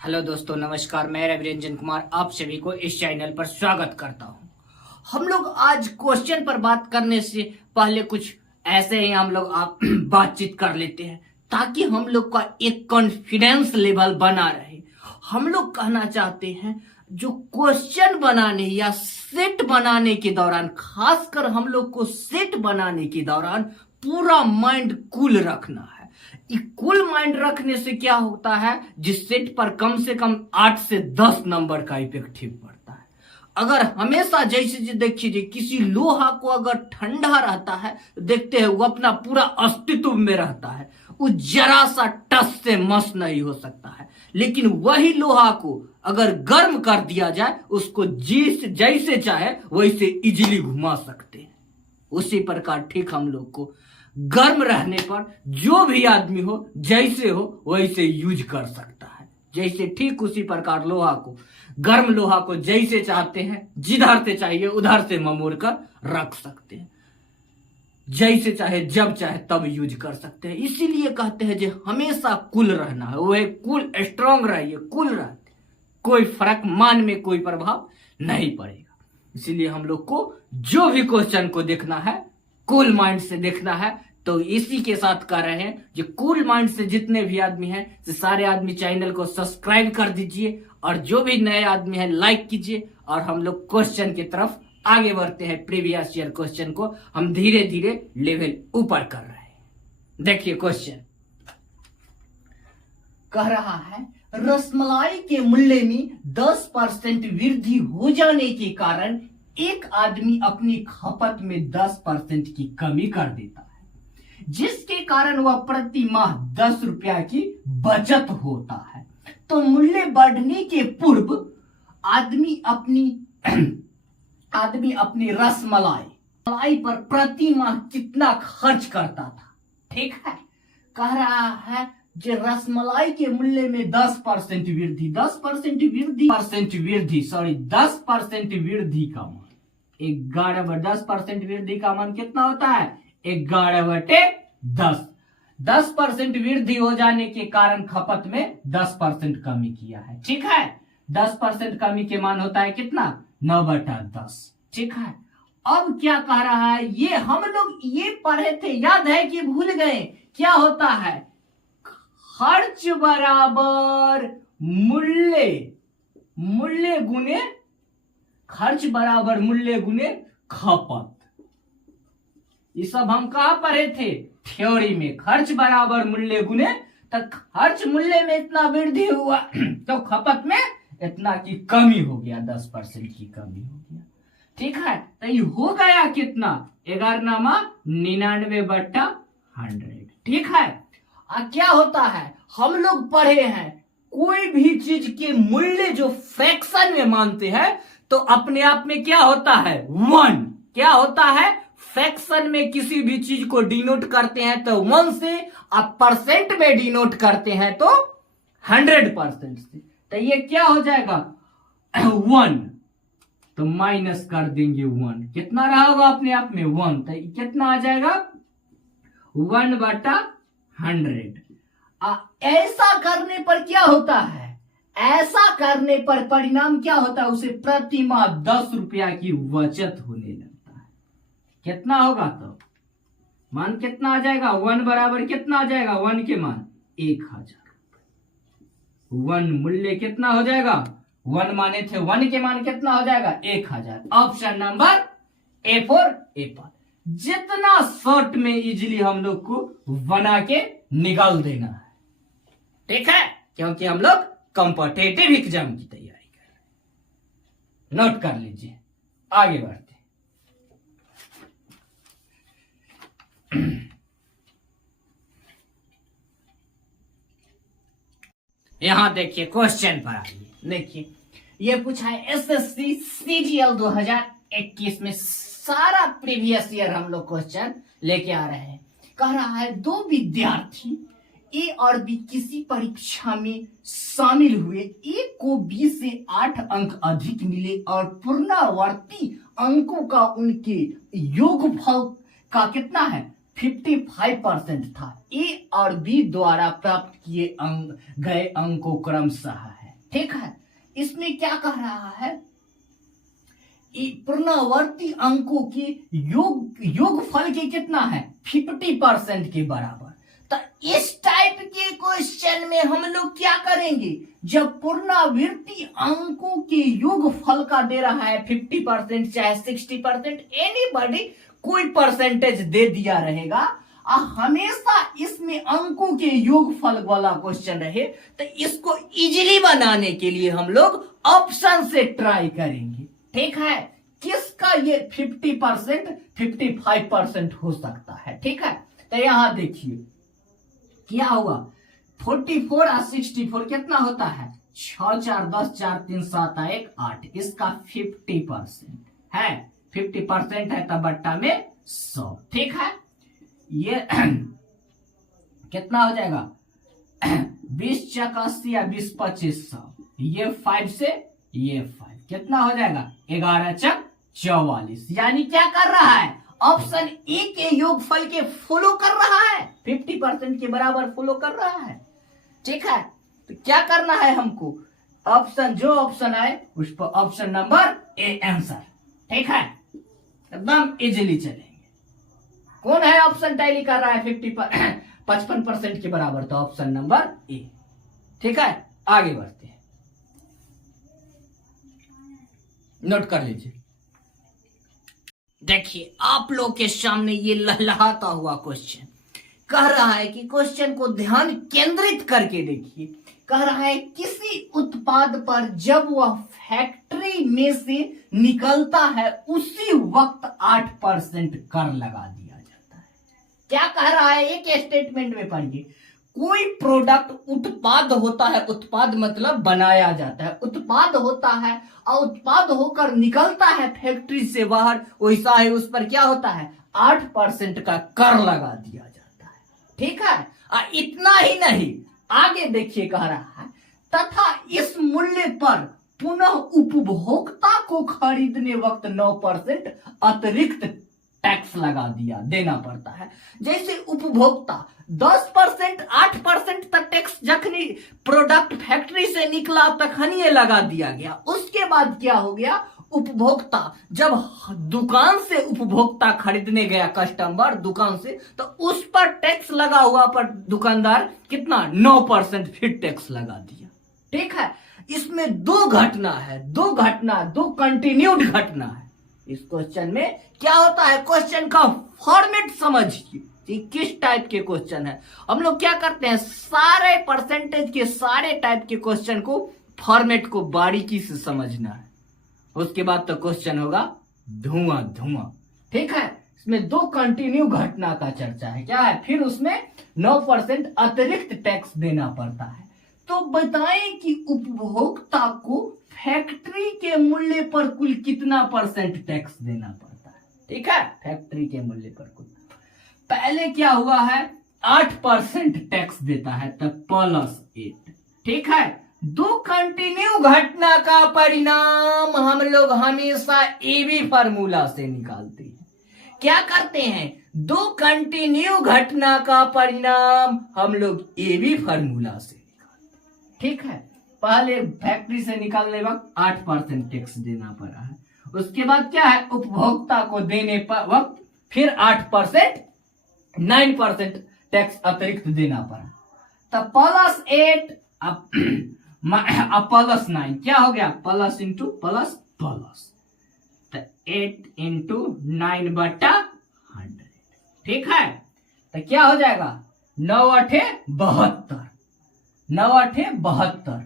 Hello दोस्तों, नमस्कार। मैं रवि रंजन कुमार आप सभी को इस चैनल पर स्वागत करता हूं। हम लोग आज क्वेश्चन पर बात करने से पहले कुछ ऐसे ही हम लोग आप बातचीत कर लेते हैं ताकि हम लोग का एक कॉन्फिडेंस लेवल बना रहे। हम लोग कहना चाहते हैं जो क्वेश्चन बनाने या सेट बनाने के दौरान, खासकर हम लोग को सेट बनाने के दौरान पूरा माइंड कूल रखना है। कूल माइंड रखने से क्या होता है, जिस सेट पर कम से कम 8 से 10 नंबर का इफेक्टिव पड़ता है। अगर हमेशा जैसे देखिए किसी लोहा को अगर ठंडा रहता है तो देखते हैं वो अपना पूरा अस्तित्व में रहता है, वो जरा सा टस से मस नहीं हो सकता है। लेकिन वही लोहा को अगर गर्म कर दिया जाए उसको जैसे चाहे वैसे इजीली घुमा सकते हैं। उसी प्रकार ठीक हम लोग को गर्म रहने पर जो भी आदमी हो जैसे हो वैसे यूज कर सकता है। जैसे ठीक उसी प्रकार लोहा को, गर्म लोहा को जैसे चाहते हैं, जिधर से चाहिए उधर से ममोड़ कर रख सकते हैं। जैसे चाहे जब चाहे तब यूज कर सकते हैं। इसीलिए कहते हैं जो हमेशा कूल रहना है, वह कूल स्ट्रांग रहिए, कूल रहते, कोई फर्क मान में कोई प्रभाव नहीं पड़ेगा। इसीलिए हम लोग को जो भी क्वेश्चन को देखना है कूल माइंड से देखना है। तो इसी के साथ कर रहे हैं जो कूल माइंड से जितने भी आदमी हैं तो सारे आदमी चैनल को सब्सक्राइब कर दीजिए, और जो भी नए आदमी हैं लाइक कीजिए। और हम लोग क्वेश्चन की तरफ आगे बढ़ते हैं। प्रीवियस ईयर क्वेश्चन को हम धीरे धीरे लेवल ऊपर कर रहे हैं। देखिए क्वेश्चन कह रहा है, रसमलाई के मूल्य में 10% वृद्धि हो जाने के कारण एक आदमी अपनी खपत में 10% की कमी कर देता है, जिसके कारण वह प्रति माह 10 रुपया की बचत होता है। तो मूल्य बढ़ने के पूर्व आदमी अपनी रसमलाई पर प्रति माह कितना खर्च करता था। ठीक है, कह रहा है जो रसमलाई के मूल्य में 10% वृद्धि, 10% वृद्धि का मान 10% वृद्धि का मान कितना होता है? 11/10। 10% वृद्धि हो जाने के कारण खपत में 10% कमी किया है। ठीक है, 10% कमी के मान होता है कितना? 9/10। ठीक है, अब क्या कह रहा है, ये हम लोग ये पढ़े थे, याद है कि भूल गए? क्या होता है? खर्च बराबर मूल्य गुने खर्च बराबर मूल्य गुने खपत। ये सब हम कहां पढ़े थे? थ्योरी में। खर्च बराबर मूल्य गुने, तो खर्च मूल्य में इतना वृद्धि हुआ तो खपत में इतना की कमी हो गया, 10% की कमी हो गया। ठीक है, तो ये हो गया कितना? 99/100। ठीक है, क्या होता है, हम लोग पढ़े हैं कोई भी चीज के मूल्य जो फ्रैक्शन में मानते हैं तो अपने आप में क्या होता है? 1। क्या होता है? फ्रैक्शन में किसी भी चीज को डिनोट करते हैं तो 1 से, अब परसेंट में डिनोट करते हैं तो 100% से। तो ये क्या हो जाएगा? 1, तो माइनस कर देंगे 1। कितना रहा होगा अपने आप में? 1। तो कितना आ जाएगा? 1/100। ऐसा करने पर क्या होता है? ऐसा करने पर परिणाम क्या होता है? उसे प्रति माह 10 रुपया की बचत होने लगता है। कितना होगा? तो मान कितना आ जाएगा? 1 बराबर कितना आ जाएगा? 1 के मान 1000। 1 मूल्य कितना हो जाएगा? 1 माने थे, 1 के मान कितना हो जाएगा? 1000। Option number A4 Apple. जितना शॉर्ट में इजीली हम लोग को बना के निकाल देना है। ठीक है, क्योंकि हम लोग कॉम्पिटिटिव एग्जाम की तैयारी कर रहे हैं। नोट कर लीजिए, आगे बढ़ते। यहां देखिए क्वेश्चन पर आइए। देखिए ये पूछा है एसएससी सीजीएल 2021 में सारा प्रीवियस ईयर हम लोग क्वेश्चन लेके आ रहे हैं। कह रहा है, 2 विद्यार्थी ए और बी किसी परीक्षा में शामिल हुए। ए को बी से 8 अंक अधिक मिले और पुनरावर्ती अंकों का उनके योगफल का कितना है? 55% था। ए और बी द्वारा प्राप्त किए गए अंकों क्रमशः है। ठीक है, इसमें क्या कह रहा है, पुनरावर्ती अंकों की योगफल के कितना है 50% के बराबर। तो इस टाइप के क्वेश्चन में हम लोग क्या करेंगे, जब पुनरावृत्ति अंकों के योगफल का दे रहा है 50% चाहे 60%, एनीबॉडी कोई परसेंटेज दे दिया रहेगा, हमेशा इसमें अंकों के योगफल वाला क्वेश्चन रहे, तो इसको इजीली बनाने के लिए हम लोग ऑप्शन से ट्राई करेंगे। ठीक है, किसका ये 50% 55% हो सकता है। ठीक है, तो यहां देखिए क्या हुआ, 44 और 64 कितना होता है, 6 4 10 4 3 7 1 8, इसका 50% है, 50% है तब बट्टा में 100। ठीक है, ये कितना हो जाएगा 20 चक 80 या 20 25 100, ये 5 से ये 5 कितना हो जाएगा 11 चक 44। यानी क्या कर रहा है, ऑप्शन ए के योगफल के फॉलो कर रहा है, 50% के बराबर फॉलो कर रहा है। ठीक है, तो क्या करना है हमको, ऑप्शन जो ऑप्शन आए उस पर ऑप्शन नंबर ए आंसर। ठीक है, एकदम इजीली चलेंगे। कौन है ऑप्शन टैली कर रहा है 55% के बराबर, तो ऑप्शन नंबर ए। ठीक है, आगे बढ़ते हैं, नोट कर लीजिए। देखिए आप लोग के सामने ये लहलहाता हुआ क्वेश्चन कह रहा है कि क्वेश्चन को ध्यान केंद्रित करके देखिए। कह रहा है किसी उत्पाद पर जब वह फैक्ट्री में से निकलता है उसी वक्त 8% कर लगा दिया जाता है। क्या कह रहा है, एक स्टेटमेंट में पढ़िए, कोई प्रोडक्ट उत्पाद होता है, उत्पाद मतलब बनाया जाता है, उत्पाद होता है और उत्पाद होकर निकलता है फैक्ट्री से बाहर, वैसा है उस पर क्या होता है 8% का कर लगा दिया जाता है। ठीक है, इतना ही नहीं, आगे देखिए कह रहा है तथा इस मूल्य पर पुनः उपभोक्ता को खरीदने वक्त 9% अतिरिक्त टैक्स लगा देना पड़ता है। जैसे उपभोक्ता 10% 8% तक टैक्स जखनी प्रोडक्ट फैक्ट्री से निकला तखनी ये लगा दिया गया, उसके बाद क्या हो गया, उपभोक्ता जब दुकान से उपभोक्ता खरीदने गया, कस्टमर दुकान से, तो उस पर टैक्स लगा हुआ पर दुकानदार कितना 9% फिर टैक्स लगा दिया। ठीक है, इसमें दो घटना है, दो कंटिन्यूड घटना है। इस क्वेश्चन में क्या होता है, क्वेश्चन का फॉर्मेट समझिए कि किस टाइप के क्वेश्चन है। हम लोग क्या करते हैं, सारे परसेंटेज के सारे टाइप के क्वेश्चन को फॉर्मेट को बारीकी से समझना है, उसके बाद तो क्वेश्चन होगा धुआं धुआं। ठीक है, इसमें दो कंटिन्यू घटना का चर्चा है, क्या है, फिर उसमें 9% अतिरिक्त टैक्स देना पड़ता है। तो बताएं कि उपभोक्ता को फैक्ट्री के मूल्य पर कुल कितना % टैक्स देना पड़ता है। ठीक है, फैक्ट्री के मूल्य पर कुल पहले क्या हुआ है 8% टैक्स देता है, तब +8। ठीक है, दो कंटिन्यू घटना का परिणाम हम लोग हमेशा एबी फार्मूला से निकालते हैं। क्या करते हैं, दो कंटिन्यू घटना का परिणाम हम लोग एबी फार्मूला से निकालते हैं। ठीक है, पहले फैक्ट्री से निकालने वक्त 8% टैक्स देना पड़ा है, उसके बाद क्या है, उपभोक्ता को देने पर वक्त फिर 8% 9% टैक्स अतिरिक्त देना पड़ा, तब +8 अब +9 क्या हो गया, प्लस इंटू प्लस प्लस, तो 8 × 9/100। ठीक है, तो क्या हो जाएगा 9 8 72, 9 8 72,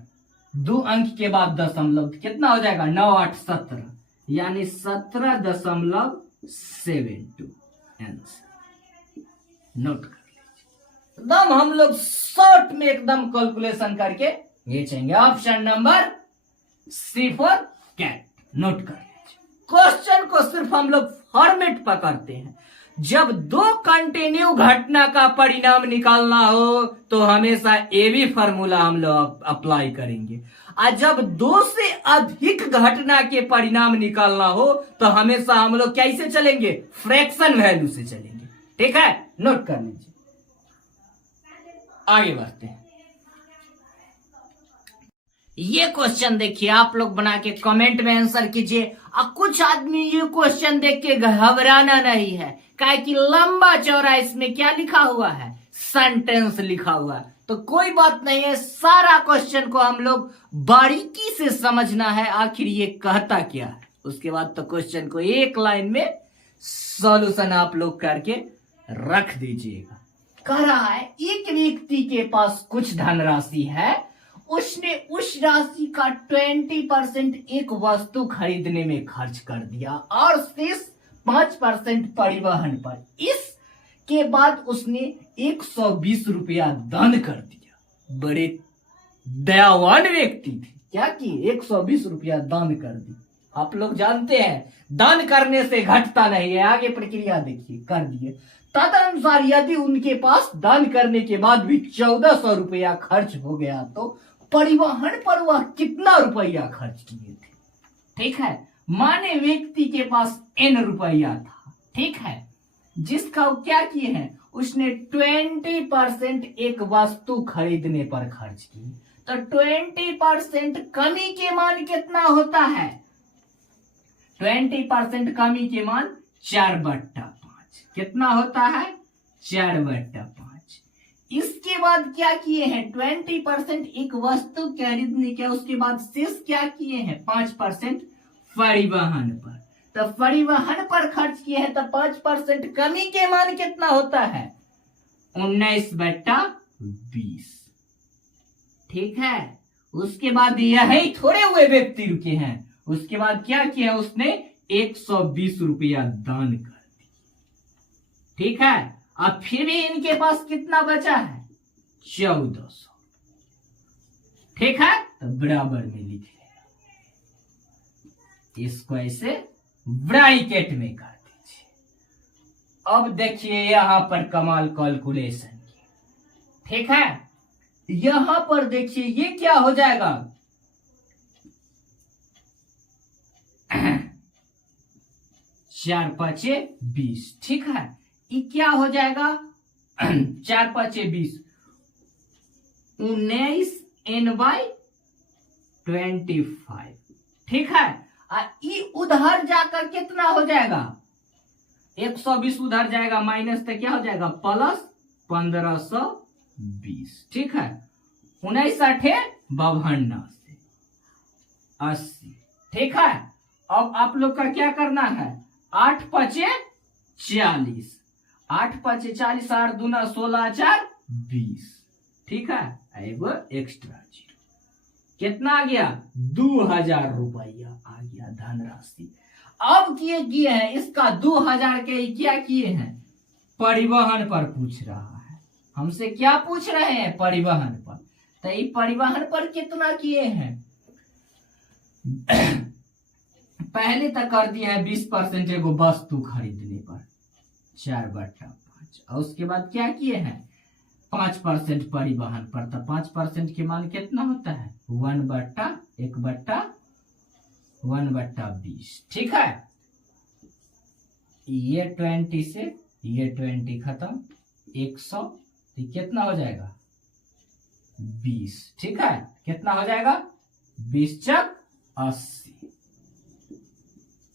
2 अंक के बाद दशमलव कितना हो जाएगा 9 8 17, यानी 17.72 आंसर। नोट कर लीजिए, एकदम हम लोग शॉर्ट में एकदम कैलकुलेशन करके भेजेंगे। Option number C for cat. Note कर लीजिए, क्वेश्चन को सिर्फ हम लोग फॉर्मेट पकड़ते हैं। जब दो कंटिन्यू घटना का परिणाम निकालना हो तो हमेशा एबी फार्मूला हम लोग अप्लाई करेंगे, और जब 2 से अधिक घटना के परिणाम निकालना हो तो हमेशा हम लोग कैसे चलेंगे, फ्रैक्शन वैल्यू से चलेंगे। ठीक है, नोट कर लीजिए, आगे बढ़ते हैं। ये क्वेश्चन देखिए, आप लोग बना के कमेंट में आंसर कीजिए। और कुछ आदमी ये क्वेश्चन देख के घबराना नहीं है, काहे कि लंबा चौड़ा इसमें क्या लिखा हुआ है, सेंटेंस लिखा हुआ है। तो कोई बात नहीं है, सारा क्वेश्चन को हम लोग बारीकी से समझना है, आखिर ये कहता क्या है। उसके बाद तो क्वेश्चन को एक लाइन में सॉल्यूशन आप लोग करके रख दीजिएगा। कह रहा है एक व्यक्ति के पास कुछ धनराशि है, उसने उस राशि का 20% एक वस्तु खरीदने में खर्च कर दिया और शेष 5% परिवहन पर। इसके बाद उसने 120 रुपया दान कर दिया। बड़े दयावान व्यक्ति थे, क्या किए, 120 रुपया दान कर दी। आप लोग जानते हैं दान करने से घटता नहीं है, आगे प्रक्रिया देखिए, कर दिए। तदनुसार यदि उनके पास दान करने के बाद भी 1400 रुपया खर्च हो गया तो परिवहन पर वह कितना रुपया खर्च किए थे। ठीक है, माने व्यक्ति के पास n रुपया था, ठीक है, जिसका वो क्या किए हैं, उसने 20% एक वस्तु खरीदने पर खर्च की। तो 20% कमी के मान कितना होता है, 20% कमी के मान 4/5 कितना होता है, 4/5। इसके बाद क्या किए हैं, 20% एक वस्तु खरीदने के, उसके बाद शेष क्या किए हैं, 5% परिवहन पर। तो परिवहन पर खर्च किए हैं, तो 5% कमी के मान कितना होता है, 19/20। ठीक है, उसके बाद यही थोड़े हुए व्यक्ति रुके हैं, उसके बाद क्या किया, उसने 120 रुपया दान कर दिया। ठीक है, अब फिर भी इनके पास कितना बचा है, 1400। ठीक है, तो बराबर में लिख लेना, इसको ऐसे ब्रैकेट में कर दीजिए। अब देखिए यहां पर कमाल कैलकुलेशन की। ठीक है, यहां पर देखिए ये क्या हो जाएगा, 4×5=20। ठीक है, ये क्या हो जाएगा, 4×5=20, 19n/25। ठीक है, ये उधर जाकर कितना हो जाएगा, 120 उधर जाएगा, माइनस तो क्या हो जाएगा, प्लस 1520। ठीक है, 19×8=80। ठीक है, अब आप लोग का क्या करना है, 8×5=40, 8×5=40, 8×2=16, 20। ठीक है, एगो एक्स्ट्रा जीरो कितना आ गया, 2000 रुपया आ गया धनराशि। अब किए हैं इसका 2000 के क्या किए हैं, परिवहन पर पूछ रहा है हमसे, क्या पूछ रहे हैं, परिवहन पर। तो ये परिवहन पर कितना किए हैं, पहले तक कर दिया है 20% एगो वस्तु खरीदने पर, 4/5। और उसके बाद क्या किए हैं, 5% परिवहन पर। तो 5% के मान कितना होता है, 1/1/20। ठीक है, ये 20 से ये 20 खत्म, 100, तो कितना हो जाएगा, 20। ठीक है, कितना हो जाएगा, 20×80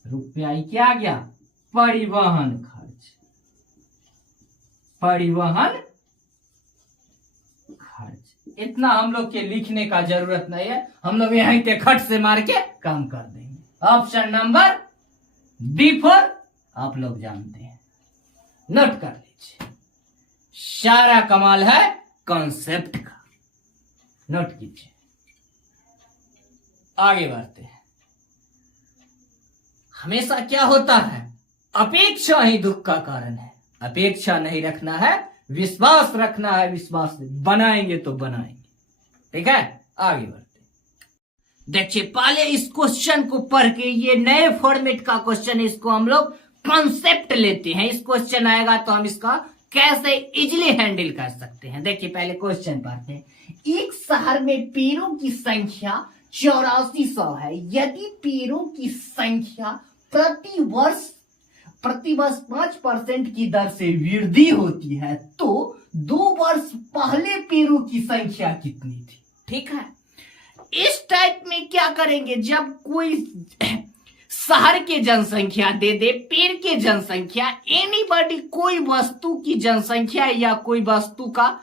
रुपया। क्या आ गया, परिवहन खर्च, परिवहन खर्च। इतना हम लोग के लिखने का जरूरत नहीं है, हम लोग यहीं के खट से मार के काम कर देंगे। ऑप्शन नंबर D4 आप लोग जानते हैं, नोट कर लीजिए। सारा कमाल है कॉन्सेप्ट का, नोट कीजिए। आगे बढ़ते हैं। हमेशा क्या होता है, अपेक्षा ही दुख का कारण है। अपेक्षा नहीं रखना है, विश्वास रखना है, विश्वास बनाएंगे तो बनाएंगे। ठीक है, आगे बढ़ते। देखिए पहले इस क्वेश्चन को पढ़ के, ये नए फॉर्मेट का क्वेश्चन है, इसको हम लोग कॉन्सेप्ट लेते हैं। इस क्वेश्चन आएगा तो हम इसका कैसे इजिली हैंडल कर सकते हैं। देखिए पहले क्वेश्चन पढ़ते हैं। एक शहर में पेड़ों की संख्या 8400 है। यदि पेड़ों की संख्या प्रति वर्ष 5% की दर से वृद्धि होती है तो 2 वर्ष पहले पेड़ों की संख्या कितनी थी। ठीक है, इस टाइप में क्या करेंगे, जब कोई शहर की जनसंख्या दे दे, पेड़ की जनसंख्या, एनीबॉडी कोई वस्तु की जनसंख्या या कोई वस्तु का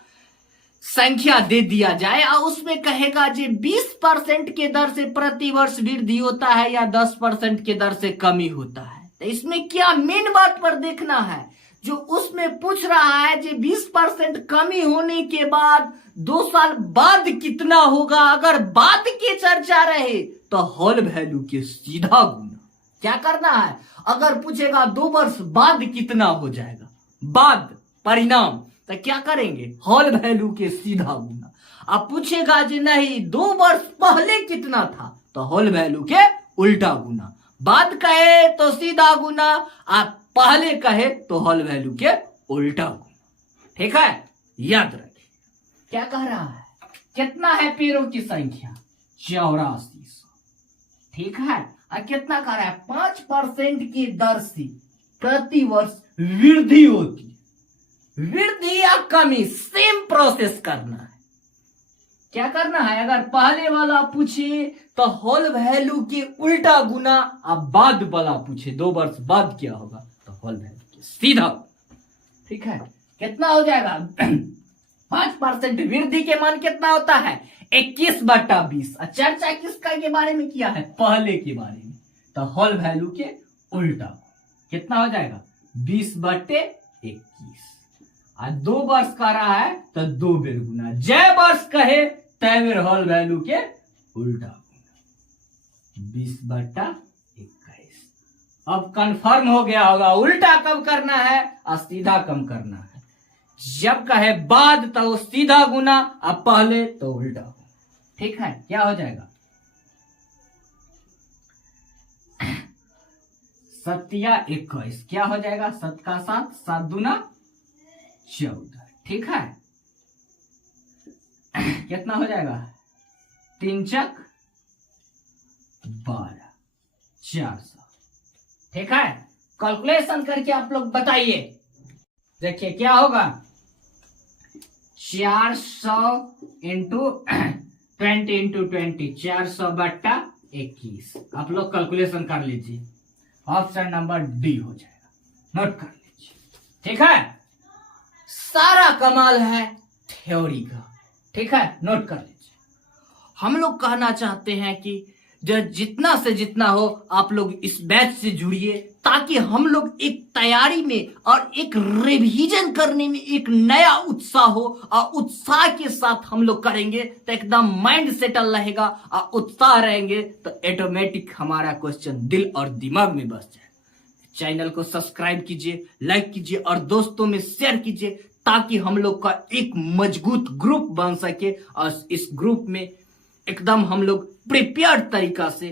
संख्या दे दिया जाए और उसमें कहेगा जी 20% के दर से प्रति वर्ष वृद्धि होता है या 10% के दर से कमी होता है, तो इसमें क्या मेन बात पर देखना है। जो उसमें पूछ रहा है जी 20% कमी होने के बाद 2 साल बाद कितना होगा, अगर बाद की चर्चा रहे तो होल वैल्यू के सीधा गुना। क्या करना है, अगर पूछेगा 2 वर्ष बाद कितना हो जाएगा, बाद परिणाम, तो क्या करेंगे, होल वैल्यू के सीधा गुना। अब पूछेगा जी नहीं 2 वर्ष पहले कितना था, तो होल वैल्यू के उल्टा गुना। बाद कहे तो सीधा गुना, आप पहले कहे तो होल वैल्यू के उल्टा गुना। ठीक है, याद रखिए। क्या कह रहा है, कितना है पेड़ों की संख्या 8400। ठीक है, और कितना कह रहा है 5% की दर से प्रति वर्ष वृद्धि होती है। वृद्धि या कमी सेम प्रोसेस करना है। क्या करना है, अगर पहले वाला पूछे तो होल वैल्यू के उल्टा गुना, अब बाद वाला पूछे 2 वर्ष बाद क्या होगा, तो होल वैल्यू के सीधा। ठीक है, कितना हो जाएगा 5% वृद्धि के मान कितना होता है 21/20। चर्चा किसका के बारे में किया है, पहले के बारे में, तो होल वैल्यू के उल्टा कितना हो जाएगा 20/21। और 2 वर्ष का रहा है तो 2 बेर गुना, जय वर्ष कहे तय बेर होल वैल्यू के उल्टा गुना 20/21। अब कंफर्म हो गया होगा उल्टा कब करना है और सीधा कम करना है। जब कहे बाद तो वो सीधा गुना, अब पहले तो उल्टा गुना। ठीक है, क्या हो जाएगा 7 या 21, क्या हो जाएगा 7 का 7, 7 दूना 14। ठीक है, कितना हो जाएगा 3 चक 12, 400। ठीक है, कैलकुलेशन करके आप लोग बताइए। देखिए क्या होगा 400 इंटू 20 400/21। आप लोग कैलकुलेशन कर लीजिए, ऑप्शन नंबर डी हो जाएगा, नोट कर लीजिए। ठीक है, सारा कमाल है थ्योरी का। ठीक है, नोट कर लीजिए। हम लोग कहना चाहते हैं कि जितना से जितना हो आप लोग इस बैच से जुड़िए, ताकि हम लोग एक तैयारी में और एक रिवीजन करने में एक नया उत्साह हो, और उत्साह के साथ हम लोग करेंगे तो एकदम माइंड सेटल रहेगा, और उत्साह रहेंगे तो ऑटोमेटिक हमारा क्वेश्चन दिल और दिमाग में बस जाए। चैनल को सब्सक्राइब कीजिए, लाइक कीजिए और दोस्तों में शेयर कीजिए, ताकि हम लोग का एक मजबूत ग्रुप बन सके और इस ग्रुप में एकदम हम लोग प्रिपेयर्ड तरीका से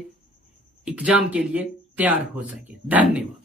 एग्जाम के लिए तैयार हो सके। धन्यवाद।